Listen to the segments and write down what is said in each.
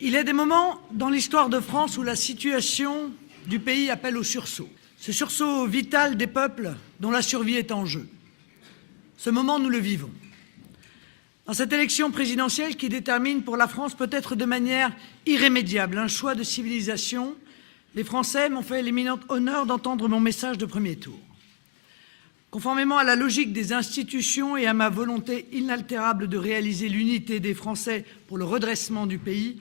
Il est des moments dans l'histoire de France où la situation du pays appelle au sursaut. Ce sursaut vital des peuples dont la survie est en jeu. Ce moment, nous le vivons. Dans cette élection présidentielle qui détermine pour la France peut-être de manière irrémédiable un choix de civilisation, les Français m'ont fait l'éminent honneur d'entendre mon message de premier tour. Conformément à la logique des institutions et à ma volonté inaltérable de réaliser l'unité des Français pour le redressement du pays,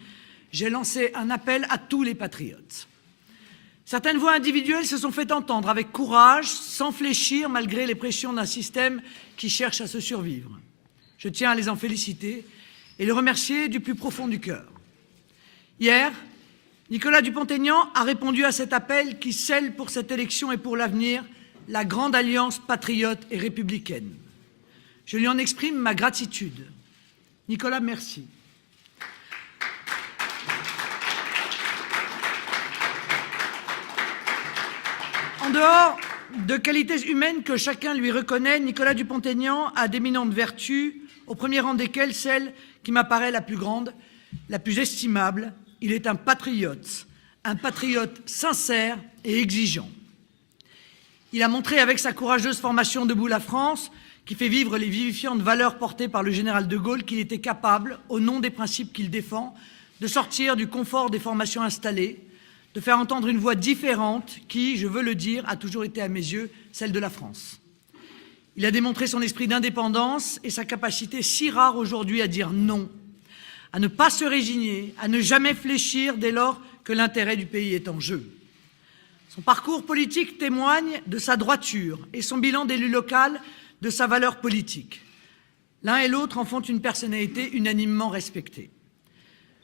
j'ai lancé un appel à tous les patriotes. Certaines voix individuelles se sont fait entendre avec courage, sans fléchir malgré les pressions d'un système qui cherche à se survivre. Je tiens à les en féliciter et les remercier du plus profond du cœur. Hier, Nicolas Dupont-Aignan a répondu à cet appel qui scelle pour cette élection et pour l'avenir la grande alliance patriote et républicaine. Je lui en exprime ma gratitude. Nicolas, merci. En dehors de qualités humaines que chacun lui reconnaît, Nicolas Dupont-Aignan a d'éminentes vertus, au premier rang desquelles celle qui m'apparaît la plus grande, la plus estimable. Il est un patriote sincère et exigeant. Il a montré avec sa courageuse formation Debout la France, qui fait vivre les vivifiantes valeurs portées par le général de Gaulle, qu'il était capable, au nom des principes qu'il défend, de sortir du confort des formations installées, de faire entendre une voix différente qui, je veux le dire, a toujours été à mes yeux celle de la France. Il a démontré son esprit d'indépendance et sa capacité si rare aujourd'hui à dire non, à ne pas se résigner, à ne jamais fléchir dès lors que l'intérêt du pays est en jeu. Son parcours politique témoigne de sa droiture et son bilan d'élu local de sa valeur politique. L'un et l'autre en font une personnalité unanimement respectée.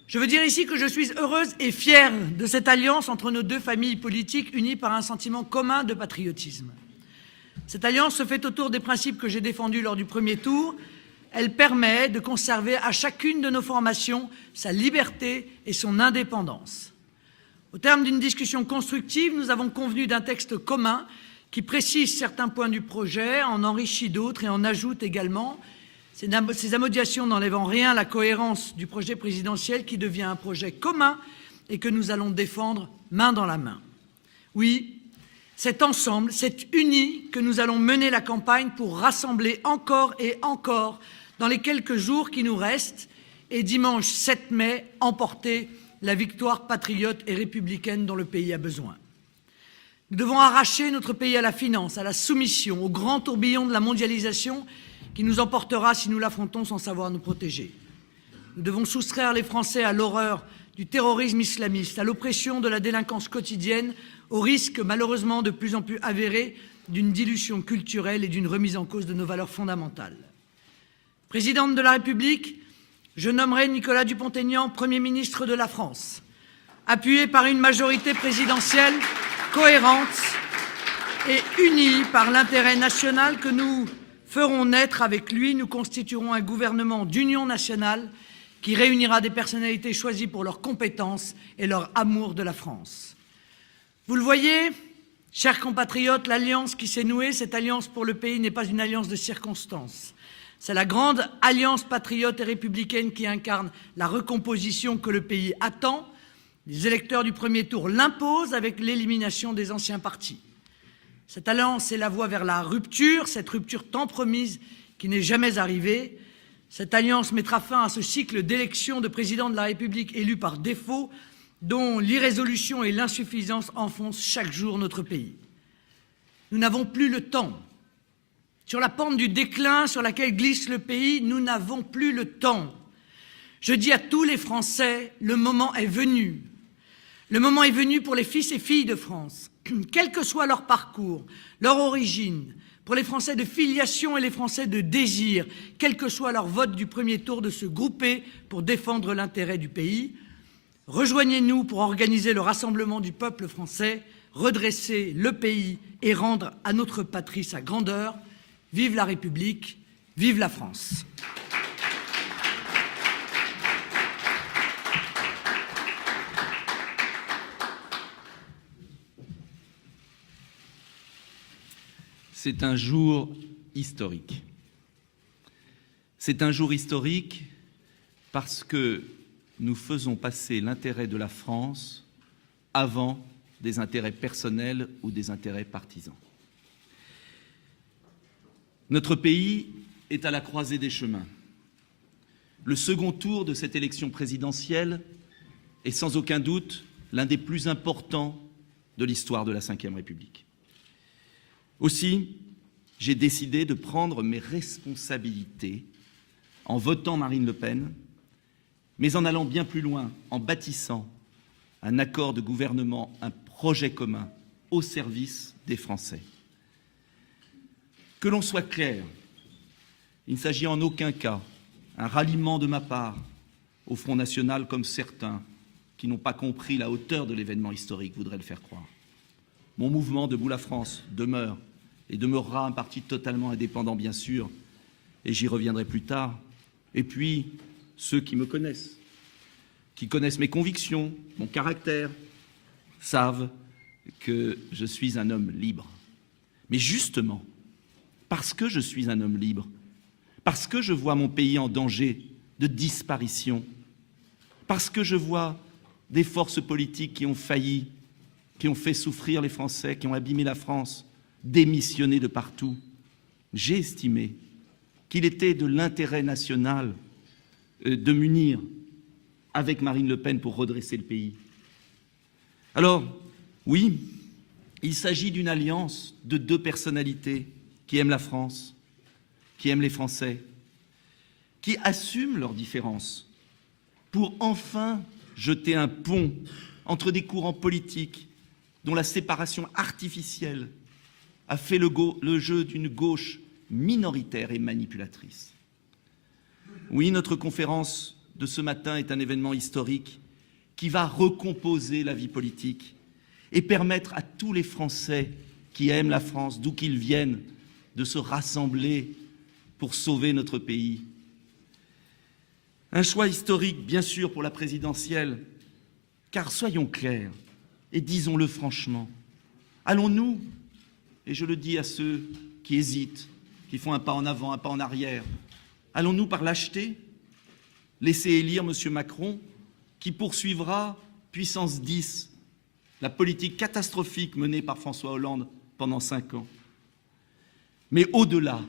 Je veux dire ici que je suis heureuse et fière de cette alliance entre nos deux familles politiques unies par un sentiment commun de patriotisme. Cette alliance se fait autour des principes que j'ai défendus lors du premier tour. Elle permet de conserver à chacune de nos formations sa liberté et son indépendance. Au terme d'une discussion constructive, nous avons convenu d'un texte commun qui précise certains points du projet, en enrichit d'autres et en ajoute également. Ces amodiations n'enlèvent en rien la cohérence du projet présidentiel qui devient un projet commun et que nous allons défendre main dans la main. Oui, c'est ensemble, c'est unis que nous allons mener la campagne pour rassembler encore et encore dans les quelques jours qui nous restent et dimanche 7 mai, emporter la victoire patriote et républicaine dont le pays a besoin. Nous devons arracher notre pays à la finance, à la soumission, au grand tourbillon de la mondialisation qui nous emportera si nous l'affrontons sans savoir nous protéger. Nous devons soustraire les Français à l'horreur du terrorisme islamiste, à l'oppression de la délinquance quotidienne, au risque malheureusement de plus en plus avéré d'une dilution culturelle et d'une remise en cause de nos valeurs fondamentales. Présidente de la République, je nommerai Nicolas Dupont-Aignan Premier ministre de la France, appuyé par une majorité présidentielle cohérente et unie par l'intérêt national que nous ferons naître avec lui. Nous constituerons un gouvernement d'union nationale qui réunira des personnalités choisies pour leurs compétences et leur amour de la France. Vous le voyez, chers compatriotes, l'alliance qui s'est nouée, cette alliance pour le pays n'est pas une alliance de circonstances. C'est la grande alliance patriote et républicaine qui incarne la recomposition que le pays attend. Les électeurs du premier tour l'imposent avec l'élimination des anciens partis. Cette alliance est la voie vers la rupture, cette rupture tant promise qui n'est jamais arrivée. Cette alliance mettra fin à ce cycle d'élections de président de la République élu par défaut, dont l'irrésolution et l'insuffisance enfoncent chaque jour notre pays. Nous n'avons plus le temps. Sur la pente du déclin sur laquelle glisse le pays, nous n'avons plus le temps. Je dis à tous les Français, le moment est venu. Le moment est venu pour les fils et filles de France, quel que soit leur parcours, leur origine, pour les Français de filiation et les Français de désir, quel que soit leur vote du premier tour, de se grouper pour défendre l'intérêt du pays. Rejoignez-nous pour organiser le rassemblement du peuple français, redresser le pays et rendre à notre patrie sa grandeur. Vive la République, vive la France. C'est un jour historique. C'est un jour historique parce que nous faisons passer l'intérêt de la France avant des intérêts personnels ou des intérêts partisans. Notre pays est à la croisée des chemins. Le second tour de cette élection présidentielle est sans aucun doute l'un des plus importants de l'histoire de la Ve République. Aussi, j'ai décidé de prendre mes responsabilités en votant Marine Le Pen, mais en allant bien plus loin, en bâtissant un accord de gouvernement, un projet commun au service des Français. Que l'on soit clair, il ne s'agit en aucun cas d'un ralliement de ma part au Front National comme certains qui n'ont pas compris la hauteur de l'événement historique voudraient le faire croire. Mon mouvement Debout la France demeure et demeurera un parti totalement indépendant, bien sûr, et j'y reviendrai plus tard. Et puis, ceux qui me connaissent, qui connaissent mes convictions, mon caractère, savent que je suis un homme libre. Mais justement, parce que je suis un homme libre, parce que je vois mon pays en danger de disparition, parce que je vois des forces politiques qui ont failli, qui ont fait souffrir les Français, qui ont abîmé la France, démissionner de partout, j'ai estimé qu'il était de l'intérêt national de m'unir avec Marine Le Pen pour redresser le pays. Alors, oui, il s'agit d'une alliance de deux personnalités qui aiment la France, qui aiment les Français, qui assument leurs différences pour enfin jeter un pont entre des courants politiques dont la séparation artificielle a fait le jeu d'une gauche minoritaire et manipulatrice. Oui, notre conférence de ce matin est un événement historique qui va recomposer la vie politique et permettre à tous les Français qui aiment la France, d'où qu'ils viennent, de se rassembler pour sauver notre pays. Un choix historique, bien sûr, pour la présidentielle, car soyons clairs et disons-le franchement, allons-nous, et je le dis à ceux qui hésitent, qui font un pas en avant, un pas en arrière, allons-nous par lâcheté laisser élire M. Macron, qui poursuivra puissance 10, la politique catastrophique menée par François Hollande pendant 5 ans. Mais au-delà,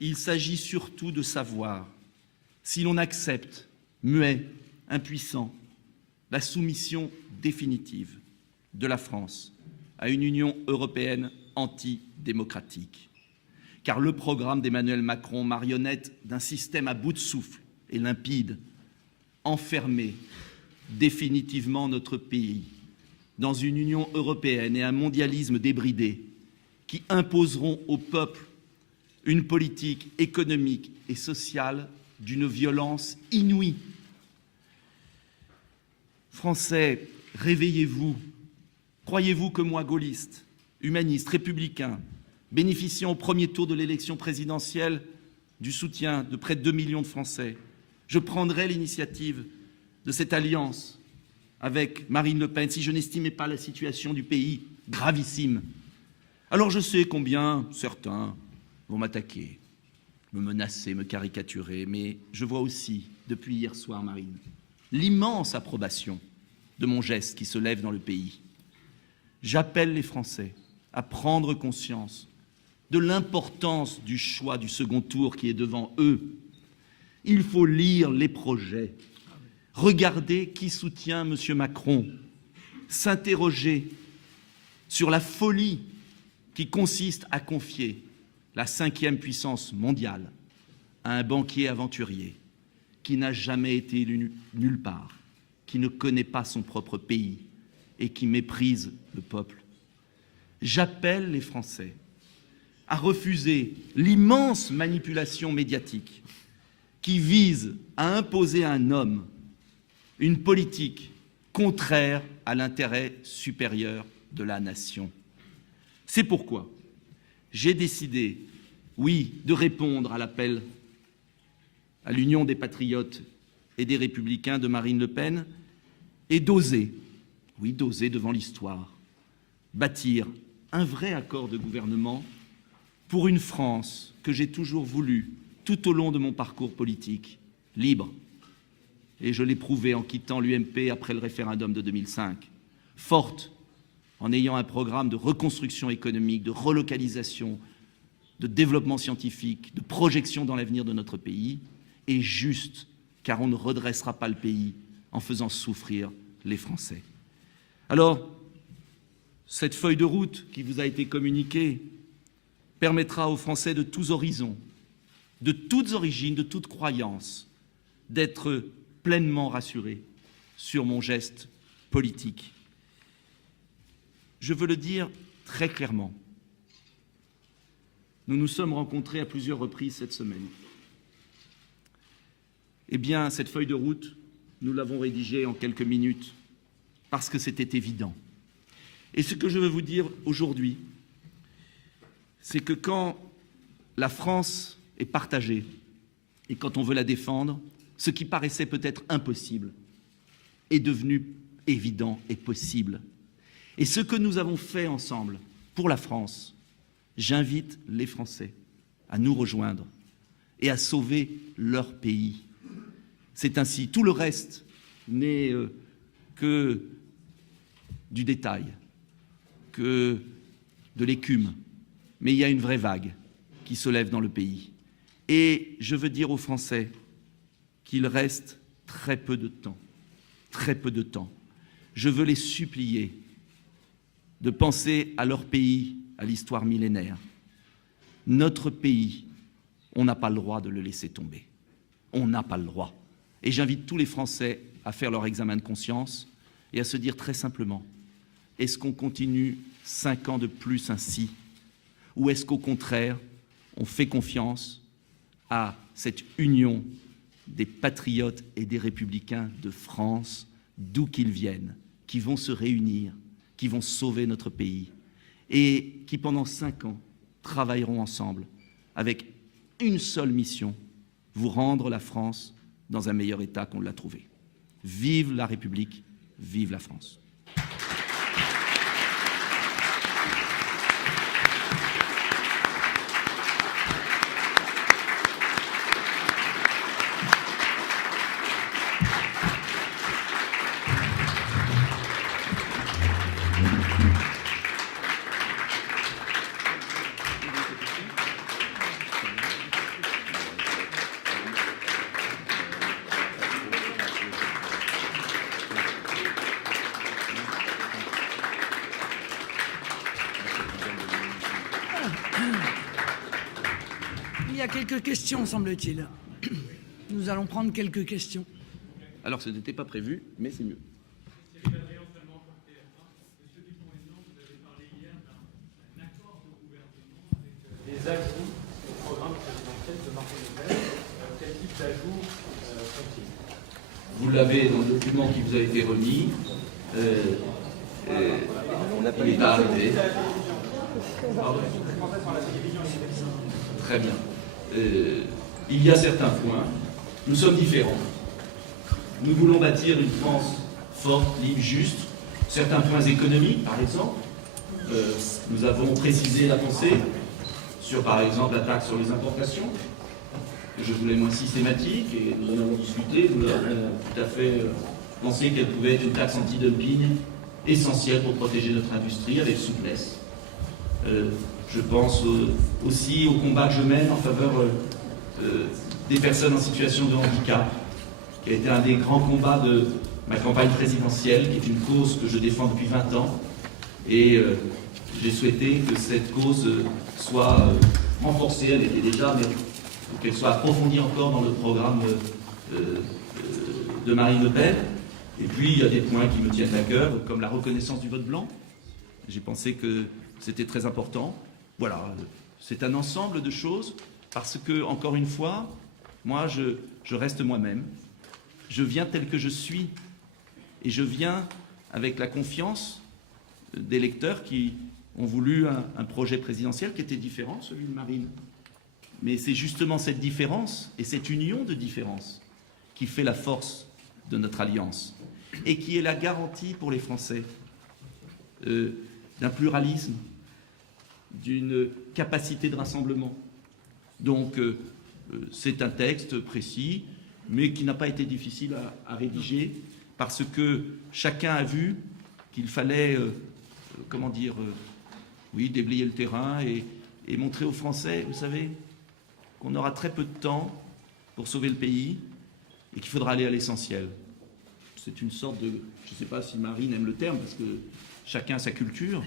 il s'agit surtout de savoir si l'on accepte, muet, impuissant, la soumission définitive de la France à une Union européenne antidémocratique. Car le programme d'Emmanuel Macron, marionnette d'un système à bout de souffle et limpide, enfermer définitivement notre pays dans une Union européenne et un mondialisme débridé qui imposeront au peuple une politique économique et sociale d'une violence inouïe. Français, réveillez-vous. Croyez-vous que moi, gaulliste, humaniste, républicain, bénéficiant au premier tour de l'élection présidentielle du soutien de près de 2 millions de Français, je prendrai l'initiative de cette alliance avec Marine Le Pen si je n'estimais pas la situation du pays gravissime. Alors je sais combien certains vont m'attaquer, me menacer, me caricaturer, mais je vois aussi, depuis hier soir, Marine, l'immense approbation de mon geste qui se lève dans le pays. J'appelle les Français à prendre conscience de l'importance du choix du second tour qui est devant eux. Il faut lire les projets, regarder qui soutient M. Macron, s'interroger sur la folie qui consiste à confier la 5e puissance mondiale à un banquier aventurier qui n'a jamais été élu nulle part, qui ne connaît pas son propre pays et qui méprise le peuple. J'appelle les Français à refuser l'immense manipulation médiatique qui vise à imposer à un homme une politique contraire à l'intérêt supérieur de la nation. C'est pourquoi j'ai décidé, oui, de répondre à l'appel à l'Union des patriotes et des républicains de Marine Le Pen et d'oser, oui, d'oser devant l'histoire, bâtir un vrai accord de gouvernement pour une France que j'ai toujours voulu tout au long de mon parcours politique, libre, et je l'ai prouvé en quittant l'UMP après le référendum de 2005. Forte, en ayant un programme de reconstruction économique, de relocalisation, de développement scientifique, de projection dans l'avenir de notre pays, et juste, car on ne redressera pas le pays en faisant souffrir les Français. Alors, cette feuille de route qui vous a été communiquée permettra aux Français de tous horizons, de toutes origines, de toutes croyances, d'être pleinement rassurés sur mon geste politique. Je veux le dire très clairement. Nous nous sommes rencontrés à plusieurs reprises cette semaine. Eh bien, cette feuille de route, nous l'avons rédigée en quelques minutes parce que c'était évident. Et ce que je veux vous dire aujourd'hui, c'est que quand la France est partagée et quand on veut la défendre, ce qui paraissait peut-être impossible est devenu évident et possible. Et ce que nous avons fait ensemble pour la France, j'invite les Français à nous rejoindre et à sauver leur pays. C'est ainsi, tout le reste n'est que du détail, que de l'écume, mais il y a une vraie vague qui se lève dans le pays. Et je veux dire aux Français qu'il reste très peu de temps, très peu de temps. Je veux les supplier de penser à leur pays, à l'histoire millénaire. Notre pays, on n'a pas le droit de le laisser tomber. On n'a pas le droit. Et j'invite tous les Français à faire leur examen de conscience et à se dire très simplement, est-ce qu'on continue 5 ans de plus ainsi? Ou est-ce qu'au contraire, on fait confiance à cette union des patriotes et des républicains de France, d'où qu'ils viennent, qui vont se réunir, qui vont sauver notre pays et qui, pendant 5 ans, travailleront ensemble avec une seule mission, vous rendre la France dans un meilleur état qu'on l'a trouvé. Vive la République, vive la France. Il y a quelques questions, semble-t-il. Nous allons prendre quelques questions. Alors, ce n'était pas prévu, mais c'est mieux. Les ajouts au programme présidentiel de Marine Le Pen, quel type d'ajouts sont-ils? Vous l'avez dans le document qui vous a été remis. Il est arrivé. Très bien. Il y a certains points. Nous sommes différents. Nous voulons bâtir une France forte, libre, juste. Certains points économiques, par exemple. Nous avons précisé la pensée sur, par exemple, la taxe sur les importations. Je voulais moins systématique et nous en avons discuté. Nous avons tout à fait pensé qu'elle pouvait être une taxe anti-dumping essentielle pour protéger notre industrie avec souplesse. Je pense aussi au combat que je mène en faveur des personnes en situation de handicap, qui a été un des grands combats de ma campagne présidentielle, qui est une cause que je défends depuis 20 ans. Et j'ai souhaité que cette cause soit renforcée, elle était déjà, mais qu'elle soit approfondie encore dans le programme de Marine Le Pen. Et puis, il y a des points qui me tiennent à cœur, comme la reconnaissance du vote blanc. J'ai pensé que c'était très important. Voilà, c'est un ensemble de choses, parce que, encore une fois, moi, je reste moi-même. Je viens tel que je suis, et je viens avec la confiance des électeurs qui ont voulu un projet présidentiel qui était différent, celui de Marine. Mais c'est justement cette différence et cette union de différences qui fait la force de notre alliance et qui est la garantie pour les Français d'un pluralisme, d'une capacité de rassemblement. Donc, c'est un texte précis mais qui n'a pas été difficile à rédiger, parce que chacun a vu qu'il fallait, oui, déblayer le terrain et montrer aux Français, vous savez, qu'on aura très peu de temps pour sauver le pays et qu'il faudra aller à l'essentiel. C'est une sorte de... Je ne sais pas si Marine aime le terme, parce que chacun a sa culture,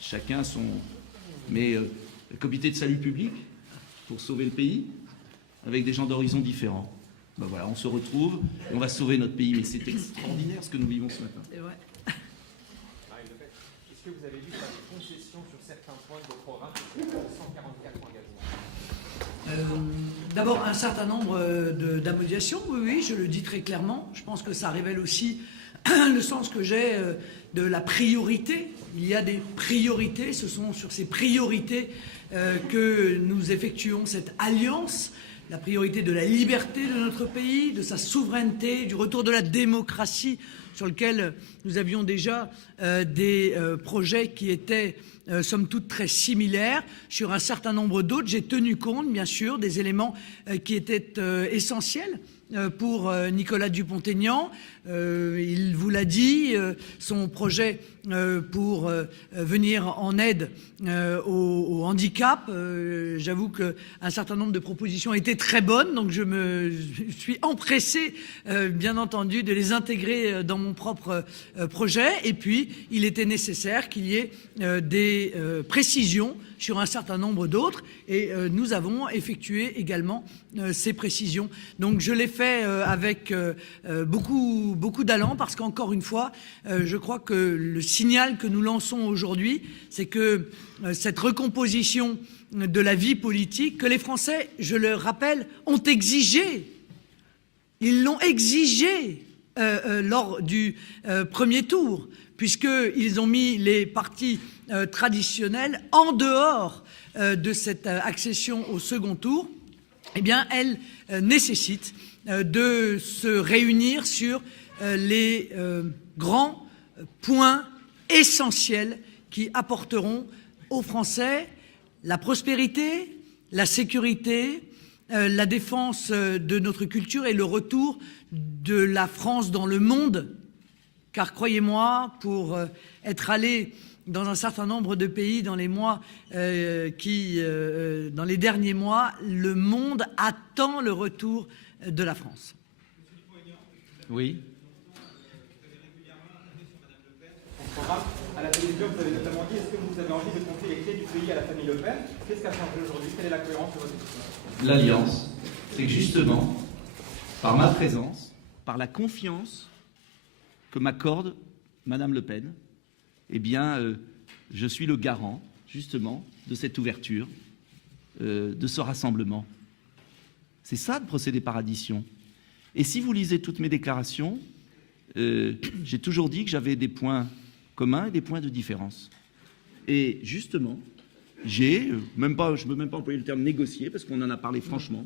chacun son... Mais le comité de salut public, pour sauver le pays, avec des gens d'horizons différents. Ben voilà, on se retrouve et on va sauver notre pays. Mais c'est extraordinaire ce que nous vivons ce matin. C'est vrai. Est-ce que vous avez vu faire des concessions sur certains points de vos programmes, sur 144 engagements? D'abord, un certain nombre d'améliorations, oui, je le dis très clairement. Je pense que ça révèle aussi le sens que j'ai de la priorité. Il y a des priorités, ce sont sur ces priorités que nous effectuons cette alliance. La priorité de la liberté de notre pays, de sa souveraineté, du retour de la démocratie, sur lequel nous avions déjà des projets qui étaient somme toute très similaires. Sur un certain nombre d'autres, j'ai tenu compte, bien sûr, des éléments qui étaient essentiels pour Nicolas Dupont-Aignan. Il vous l'a dit, son projet pour venir en aide au handicap. J'avoue qu'un certain nombre de propositions étaient très bonnes, donc je me suis empressé, bien entendu, de les intégrer dans mon propre projet. Et puis, il était nécessaire qu'il y ait des précisions sur un certain nombre d'autres, et nous avons effectué également ces précisions. Donc je l'ai fait avec beaucoup d'allant, parce qu'encore une fois, je crois que le signal que nous lançons aujourd'hui, c'est que cette recomposition de la vie politique, que les Français, je le rappelle, ont exigé, ils l'ont exigé lors du premier tour, puisqu'ils ont mis les partis traditionnels en dehors de cette accession au second tour. Eh bien, elle nécessite de se réunir sur les grands points essentiels qui apporteront aux Français la prospérité, la sécurité, la défense de notre culture et le retour de la France dans le monde. Car croyez-moi, pour être allé dans un certain nombre de pays dans les mois dans les derniers mois, le monde attend le retour de la France. Oui. À la télévision, vous avez notamment dit, est-ce que vous avez envie de confier les clés du pays à la famille Le Pen? Qu'est-ce qui a changé aujourd'hui? Quelle est la cohérence de votre décision? L'alliance, c'est que justement, par ma présence, par la confiance que m'accorde Madame Le Pen, eh bien, je suis le garant, justement, de cette ouverture, de ce rassemblement. C'est ça de procéder par addition. Et si vous lisez toutes mes déclarations, j'ai toujours dit que j'avais des points communs et des points de différence. Et justement, je ne veux même pas employer le terme négocier, parce qu'on en a parlé franchement.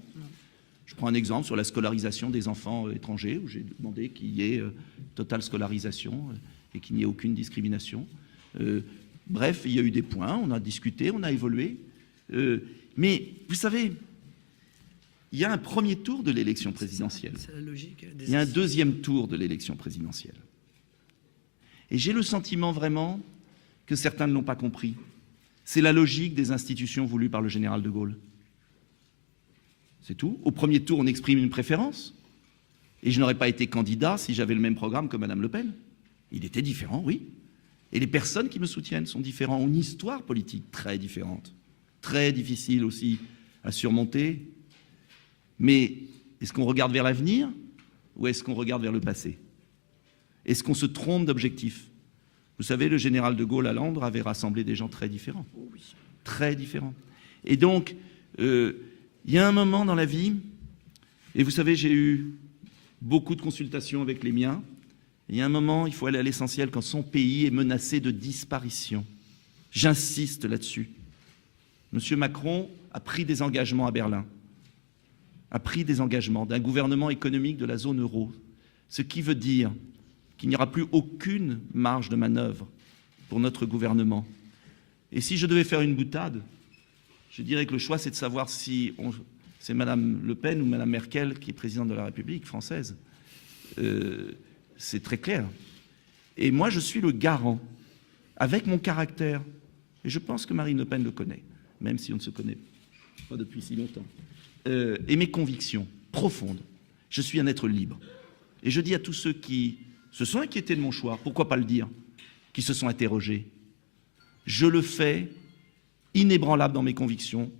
Je prends un exemple sur la scolarisation des enfants étrangers, où j'ai demandé qu'il y ait totale scolarisation et qu'il n'y ait aucune discrimination. Bref, il y a eu des points, on a discuté, on a évolué. Mais vous savez, il y a un premier tour de l'élection présidentielle. C'est la logique des... Il y a un deuxième tour de l'élection présidentielle. Et j'ai le sentiment vraiment que certains ne l'ont pas compris. C'est la logique des institutions voulues par le général de Gaulle. C'est tout. Au premier tour, on exprime une préférence. Et je n'aurais pas été candidat si j'avais le même programme que Madame Le Pen. Il était différent, oui. Et les personnes qui me soutiennent sont différentes, ont une histoire politique très différente, très difficile aussi à surmonter. Mais est-ce qu'on regarde vers l'avenir ou est-ce qu'on regarde vers le passé? Est-ce qu'on se trompe d'objectif? Vous savez, le général de Gaulle à Londres avait rassemblé des gens très différents. Très différents. Et donc, il y a un moment dans la vie, et vous savez, j'ai eu beaucoup de consultations avec les miens, il y a un moment, il faut aller à l'essentiel quand son pays est menacé de disparition. J'insiste là-dessus. Monsieur Macron a pris des engagements à Berlin, a pris des engagements d'un gouvernement économique de la zone euro, ce qui veut dire qu'il n'y aura plus aucune marge de manœuvre pour notre gouvernement. Et si je devais faire une boutade, je dirais que le choix, c'est de savoir si c'est Madame Le Pen ou Madame Merkel qui est présidente de la République française. C'est très clair. Et moi, je suis le garant, avec mon caractère, et je pense que Marine Le Pen le connaît, même si on ne se connaît pas depuis si longtemps, et mes convictions profondes. Je suis un être libre. Et je dis à tous ceux qui se sont inquiétés de mon choix, pourquoi pas le dire, qui se sont interrogés, je le fais inébranlable dans mes convictions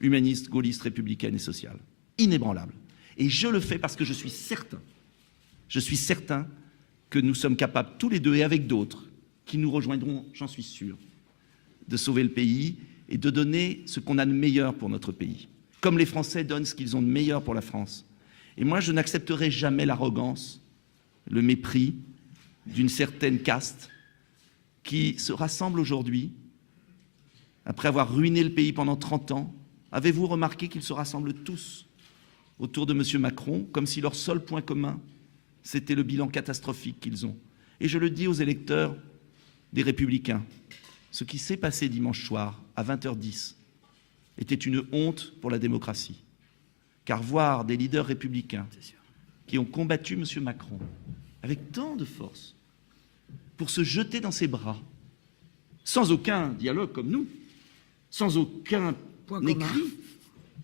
humanistes, gaullistes, républicaines et sociales. Inébranlable. Et je le fais parce que je suis certain que nous sommes capables, tous les deux et avec d'autres, qui nous rejoindront, j'en suis sûr, de sauver le pays et de donner ce qu'on a de meilleur pour notre pays. Comme les Français donnent ce qu'ils ont de meilleur pour la France. Et moi, je n'accepterai jamais l'arrogance, le mépris d'une certaine caste qui se rassemble aujourd'hui, après avoir ruiné le pays pendant 30 ans. Avez-vous remarqué qu'ils se rassemblent tous autour de M. Macron, comme si leur seul point commun, c'était le bilan catastrophique qu'ils ont? Et je le dis aux électeurs des Républicains, ce qui s'est passé dimanche soir à 20h10 était une honte pour la démocratie. Car voir des leaders républicains qui ont combattu M. Macron avec tant de force pour se jeter dans ses bras, sans aucun dialogue comme nous, sans aucun écrit,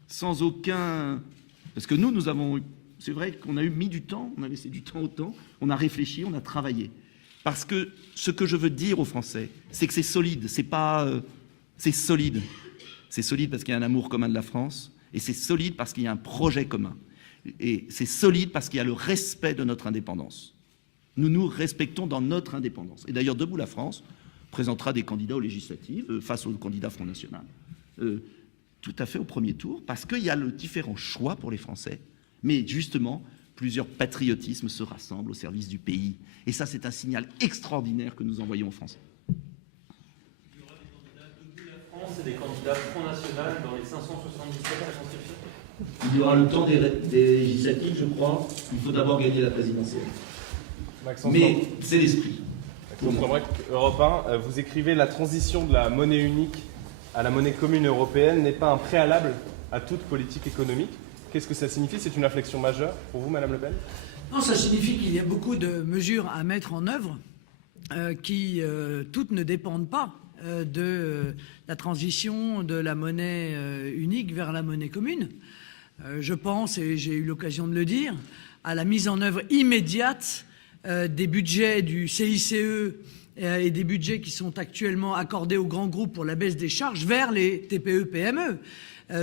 sans aucun... Parce que nous avons... C'est vrai qu'on a mis du temps, on a laissé du temps au temps, on a réfléchi, on a travaillé. Parce que ce que je veux dire aux Français, c'est que c'est solide, c'est pas... c'est solide. C'est solide parce qu'il y a un amour commun de la France, et c'est solide parce qu'il y a un projet commun. Et c'est solide parce qu'il y a le respect de notre indépendance. Nous nous respectons dans notre indépendance. Et d'ailleurs, Debout la France présentera des candidats aux législatives face aux candidats Front National, tout à fait au premier tour, parce qu'il y a le différent choix pour les Français, mais justement, plusieurs patriotismes se rassemblent au service du pays. Et ça, c'est un signal extraordinaire que nous envoyons aux Français. Il y aura des candidats Debout la France et des candidats Front National dans les 577 circonscriptions. Il y aura le temps des législatives, je crois. Il faut d'abord gagner la présidentielle. Mais c'est l'esprit. Europe 1, vous écrivez « La transition de la monnaie unique à la monnaie commune européenne n'est pas un préalable à toute politique économique ». Qu'est-ce que ça signifie? C'est une inflexion majeure pour vous, Madame Le Pen? Non, ça signifie qu'il y a beaucoup de mesures à mettre en œuvre qui, toutes, ne dépendent pas de la transition de la monnaie unique vers la monnaie commune. Je pense, et j'ai eu l'occasion de le dire, à la mise en œuvre immédiate des budgets du CICE et des budgets qui sont actuellement accordés aux grands groupes pour la baisse des charges vers les TPE-PME.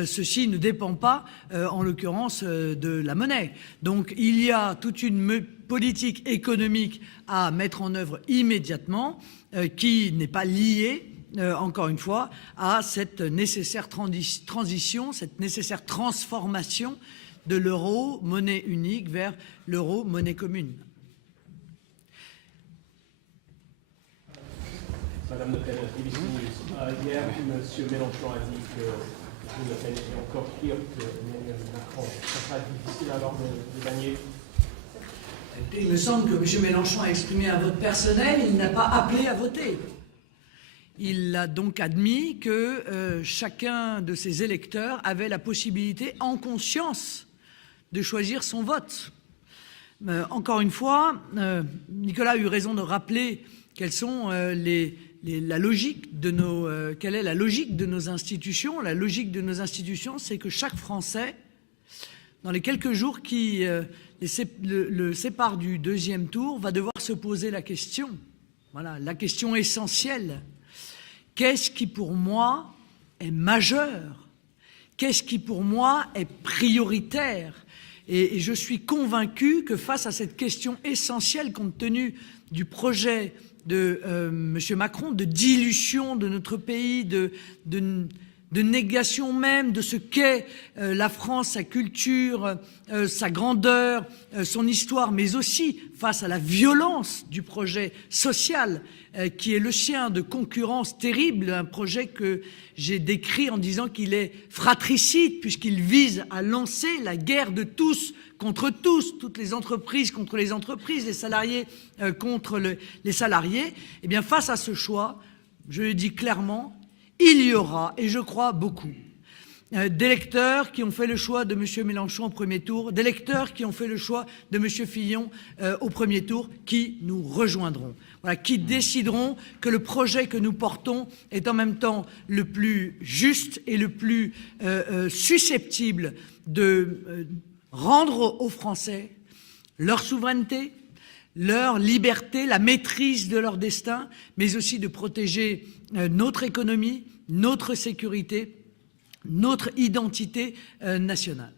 Ceci ne dépend pas, en l'occurrence, de la monnaie. Donc il y a toute une politique économique à mettre en œuvre immédiatement qui n'est pas liée, encore une fois, à cette nécessaire transition, cette nécessaire transformation de l'euro, monnaie unique, vers l'euro, monnaie commune. Madame Le Pen, hier, M. Mélenchon a dit que Le Pen était encore pire que Emmanuel Macron. Ça sera difficile alors de gagner. Il me semble que M. Mélenchon a exprimé un vote personnel, il n'a pas appelé à voter. Il a donc admis que chacun de ses électeurs avait la possibilité, en conscience, de choisir son vote. Encore une fois, Nicolas a eu raison de rappeler quelles sont la logique de quelle est la logique de nos institutions. La logique de nos institutions, c'est que chaque Français, dans les quelques jours qui le séparent du deuxième tour, va devoir se poser la question, voilà, la question essentielle. Qu'est-ce qui pour moi est majeur? Qu'est-ce qui pour moi est prioritaire? Et je suis convaincu que face à cette question essentielle, compte tenu du projet de M. Macron, de dilution de notre pays, de négation même de ce qu'est la France, sa culture, sa grandeur, son histoire, mais aussi face à la violence du projet social qui est le sien, de concurrence terrible, un projet que j'ai décrit en disant qu'il est fratricide, puisqu'il vise à lancer la guerre de tous contre tous, toutes les entreprises contre les entreprises, les salariés contre les salariés. Eh bien, face à ce choix, je le dis clairement, il y aura, et je crois beaucoup, d'électeurs qui ont fait le choix de M. Mélenchon au premier tour, d'électeurs qui ont fait le choix de M. Fillon au premier tour, qui nous rejoindront. Voilà, qui décideront que le projet que nous portons est en même temps le plus juste et le plus susceptible de rendre aux Français leur souveraineté, leur liberté, la maîtrise de leur destin, mais aussi de protéger notre économie, notre sécurité, notre identité nationale.